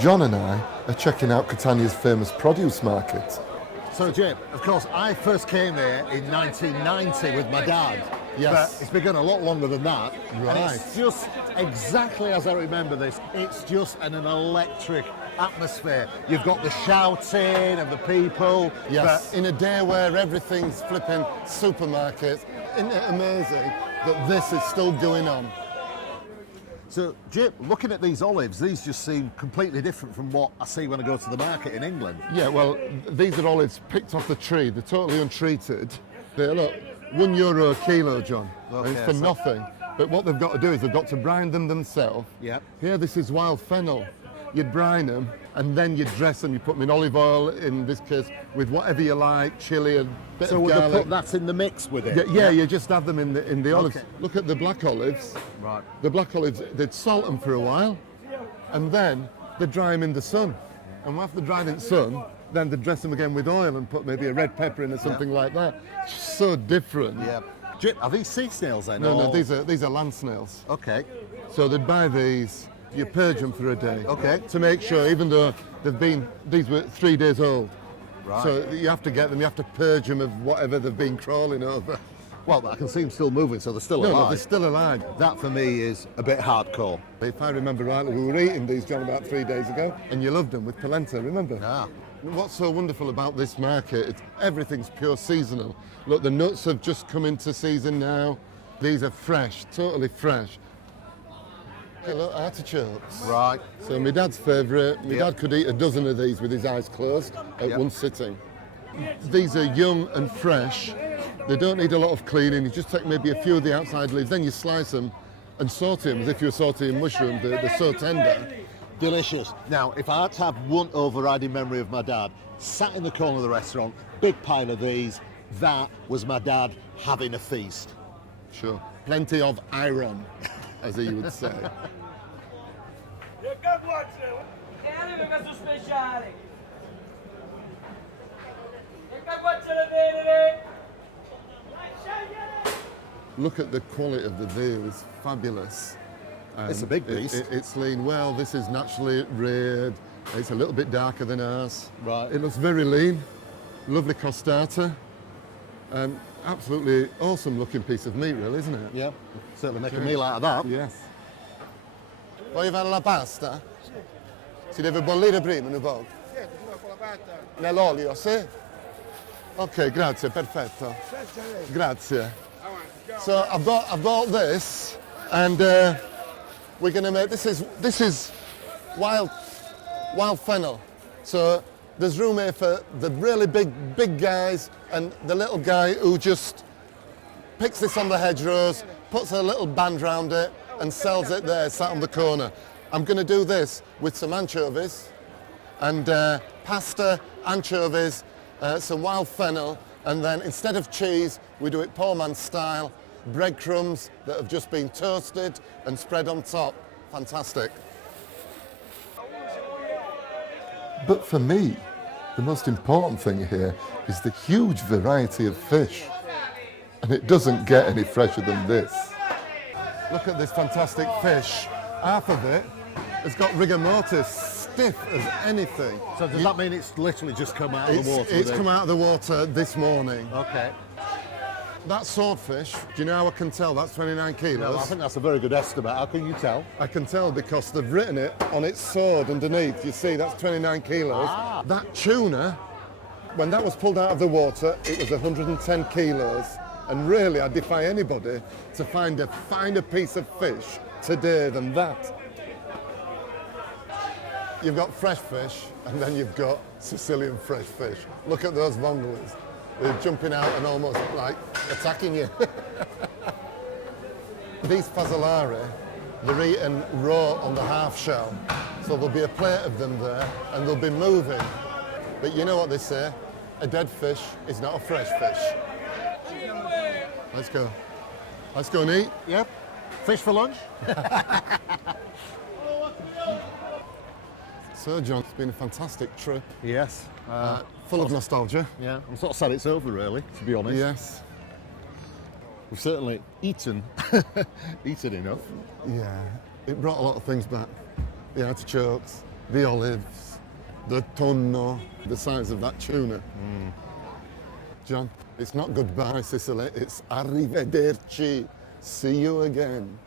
John and I are checking out Catania's famous produce market. So, Jim, of course, I first came here in 1990 with my dad. Yes. But it's been a lot longer than that. Right. And it's just exactly as I remember this. It's just an electric atmosphere. You've got the shouting of the people. Yes. In a day where everything's flipping supermarkets, isn't it amazing that this is still going on? So, Jim, looking at these olives, these just seem completely different from what I see when I go to the market in England. Yeah, well, these are olives picked off the tree. They're totally untreated. They're, look, €1 a kilo, John. Okay, it's for nothing. But what they've got to do is they've got to brine them themselves. Yep. Here, this is wild fennel. You'd brine them, and then you'd dress them. You put them in olive oil, in this case, with whatever you like, chilli, a bit So of would they garlic. put that in the mix with it? Yeah, you just have them in the olives. Okay. Look at the black olives. Right. The black olives, they'd salt them for a while, and then they'd dry them in the sun. And after they're dried in the sun, then they'd dress them again with oil and put maybe a red pepper in or something like that. It's so different. Yeah. Jim, are these sea snails then? No, or- these are land snails. Okay. So they'd buy these, you purge them for a day. Okay. To make sure, even though these were 3 days old. Right. So you have to get them, you have to purge them of whatever they've been crawling over. Well, but I can see them still moving, so they're still No, alive. they're still alive. That for me is a bit hardcore. If I remember rightly, we were eating these, John, about 3 days ago, and you loved them with polenta, remember? Ah. What's so wonderful about this market, everything's pure seasonal. Look, the nuts have just come into season now. These are fresh, totally fresh. Hey, look, artichokes. Right. So my dad's favourite. My dad could eat a dozen of these with his eyes closed at Yep. one sitting. These are young and fresh. They don't need a lot of cleaning. You just take maybe a few of the outside leaves, then you slice them and saute them as if you were sauteing mushrooms. They're so tender. Delicious. Now, if I had to have one overriding memory of my dad, sat in the corner of the restaurant, big pile of these, that was my dad having a feast. Sure. Plenty of iron, as he would say. Look at the quality of the veal, it's fabulous. It's a big beast. It's lean. Well, this is naturally reared. It's a little bit darker than ours. Right. It looks very lean. Lovely costata. Absolutely awesome looking piece of meat, really, isn't it? Yeah. Certainly make a meal out of that. Yes. Voglio fare la pasta? Si deve bollire prima, un po'? Nell'olio, sì? Ok, grazie, perfetto. Grazie. So I've bought this, and we're going to make this is wild fennel. So there's room here for the really big guys and the little guy who just picks this on the hedgerows, puts a little band round it, and sells it there, sat on the corner. I'm going to do this with some anchovies and pasta, anchovies, some wild fennel, and then instead of cheese, we do it poor man style, breadcrumbs that have just been toasted and spread on top. Fantastic. But for me, the most important thing here is the huge variety of fish. And it doesn't get any fresher than this. Look at this fantastic fish. Half of it has got rigor mortis, stiff as anything. So does that mean it's literally just come out of the water? It's come out of the water this morning. Okay. That swordfish, do you know how I can tell that's 29 kilos? No, I think that's a very good estimate. How can you tell? I can tell because they've written it on its sword underneath. You see, that's 29 kilos. Ah. That tuna, when that was pulled out of the water, it was 110 kilos. And really, I defy anybody to find a finer piece of fish today than that. You've got fresh fish, and then you've got Sicilian fresh fish. Look at those vongolis. They're jumping out and almost like attacking you. These fasolari, they're eaten raw on the half shell. So there'll be a plate of them there, and they'll be moving. But you know what they say? A dead fish is not a fresh fish. Let's go. Let's go and eat. Yep. Fish for lunch? So, John, it's been a fantastic trip. Yes. Full of nostalgia. Yeah. I'm sort of sad it's over, really, to be honest. Yes. We've certainly eaten enough. Yeah. It brought a lot of things back. The artichokes, the olives, the tonno, the size of that tuna. John, it's not goodbye, Sicily, it's arrivederci. See you again.